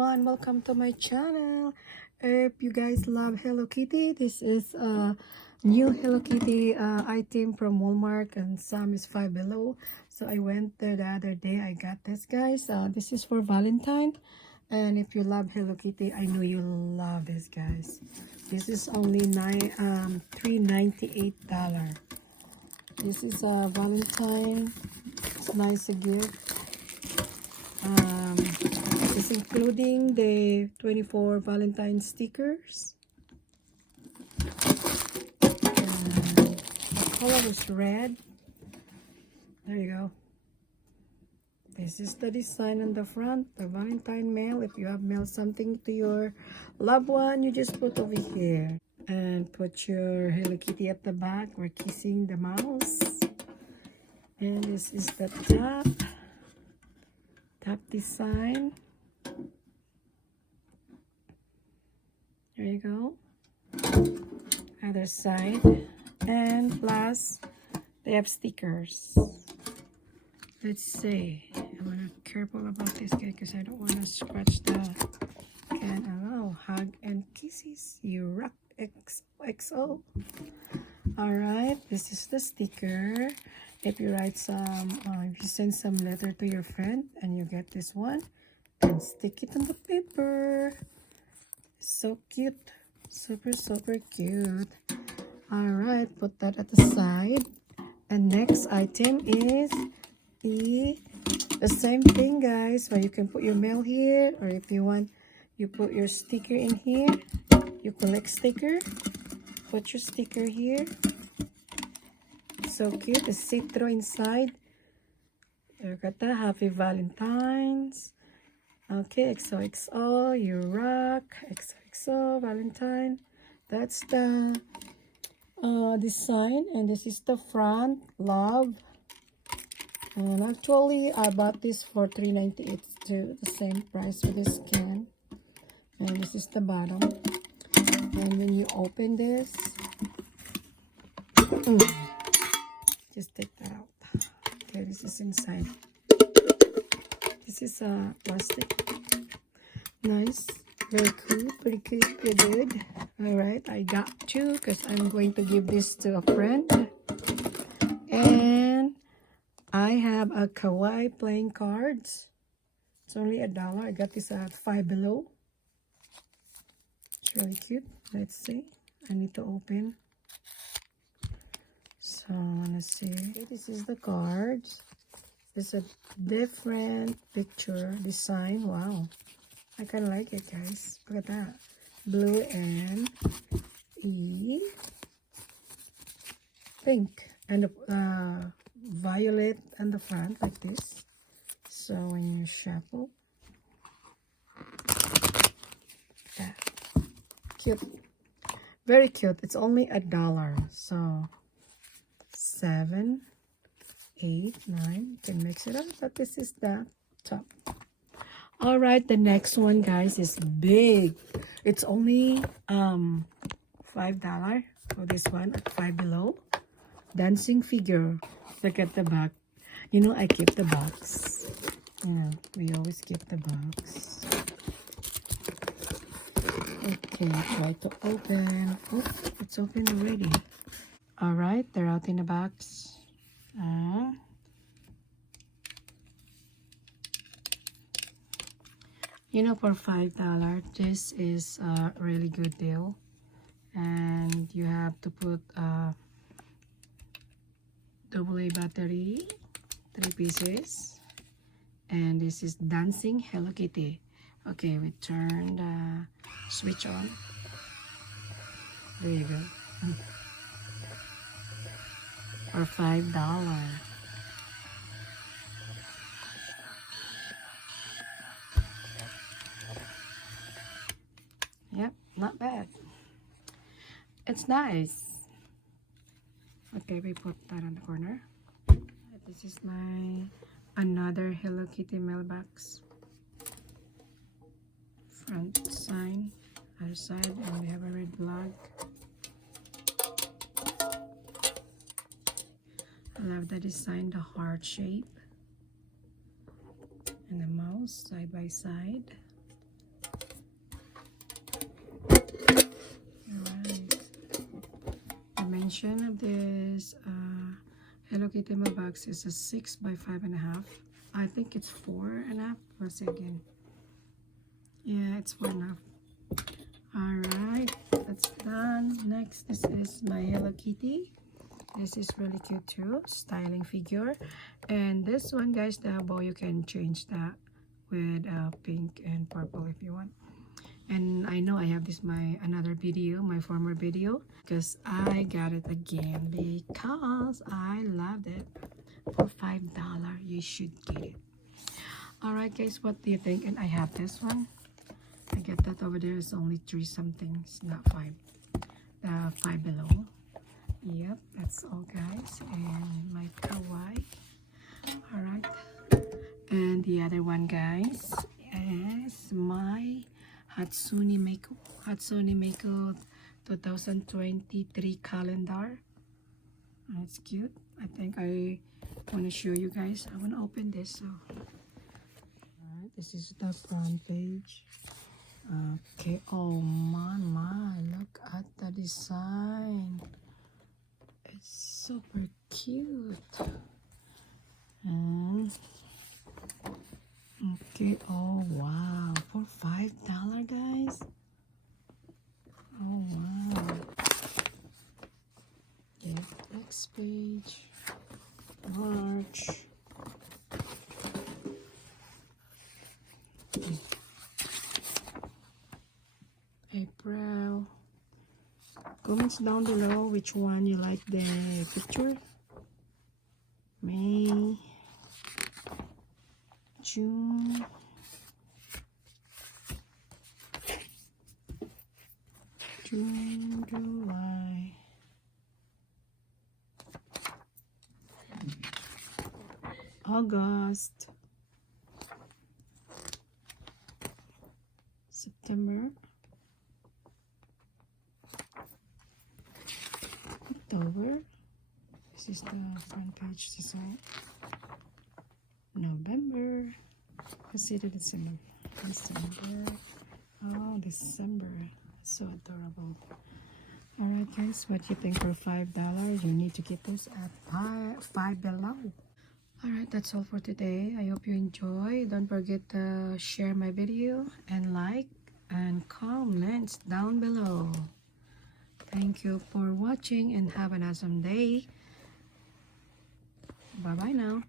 everyone, welcome to my channel. If you guys love Hello Kitty, this is a new Hello Kitty item from Walmart, and some is Five Below. So I went there the other day. I got this, guys. This is for Valentine, and if you love Hello Kitty, I know you love this, guys. This is only $3.98. This is a Valentine. It's nice to give. It's including the 24 Valentine stickers. And the color is red. There you go. This is the design on the front, the Valentine mail. If you have mailed something to your loved one, you just put over here. And put your Hello Kitty at the back. We're kissing the mouse. And this is the top design. There you go. Other side. And plus, they have stickers. Let's see. I'm gonna be careful about this guy because I don't want to scratch the can. Oh, hug and kisses. You rock XOXO. Alright, this is the sticker. If you write if you send some letter to your friend and you get this one, and stick it on the paper. So cute. Super cute. Alright, put that at the side. And next item is the same thing, guys, where you can put your mail here, or if you want, you put your sticker in here. You collect sticker. Put your sticker here. So cute. The citro inside. You got the Happy Valentine's. Okay, XOXO, you rock, XOXO, Valentine. That's the design, and this is the front, love. And actually, I bought this for $3.98 to the same price for this can. And this is the bottom. And when you open this, just take that out. Okay, this is inside. This is a plastic. Nice, very cool, pretty cute, pretty good. All right, I got two because I'm going to give this to a friend. And I have a kawaii playing cards. It's only $1. I got this at Five Below. It's really cute. Let's see. I need to open. So let's see. This is the cards. It's a different picture design. Wow, I kind of like it, guys. Look at that. Blue and pink, and violet on the front like this. So when you shuffle, that cute, very cute. It's only $1. So 7, 8, 9, can mix it up, but this is the top. All right, the next one, guys, is big. It's only $5 for this one at Five Below. Dancing figure. Look at the back. You know, I keep the box. You know, we always keep the box. Okay, try to open. Oh, it's open already. All right, they're out in the box. You know, for $5, this is a really good deal. And you have to put AA battery, 3 pieces. And this is Dancing Hello Kitty. Okay, we turn the switch on. There you go. For $5. Yep, not bad. It's nice. Okay, we put that on the corner. This is my another Hello Kitty mailbox. Front sign, other side, and we have a red plug. I love the design, the heart shape, and the mouse side by side. dimension of this Hello Kitty mailbox is a 6 by 5.5. I think it's 4.5. Let's see again. Yeah, it's 4.5. Alright, that's done. Next, this is my Hello Kitty. This is really cute too. Styling figure. And this one, guys, the bow, you can change that with pink and purple if you want. And I know I have this another video, my former video, because I got it again because I loved it. For $5, you should get it. Alright, guys, what do you think? And I have this one. I get that over there is only 3 somethings, not 5. 5 below. Yep, that's all, guys. And my kawaii. Alright. And the other one, guys, is my Hatsune Miku 2023 calendar. It's cute. I think I want to show you guys. I want to open this. So, alright, this is the front page. Okay. Oh my! Look at the design. It's super cute. And okay. Oh wow! For $5, guys. Oh wow! Okay. Next page. March. April. Comments down below which one you like the picture. May, June, July, August, September, October. This is the front page design. November. Let's see the December. Oh, December. So adorable. Alright, guys, what you think for $5? You need to get this at five below. Alright, that's all for today. I hope you enjoy. Don't forget to share my video and like and comments down below. Thank you for watching and have an awesome day. Bye bye now.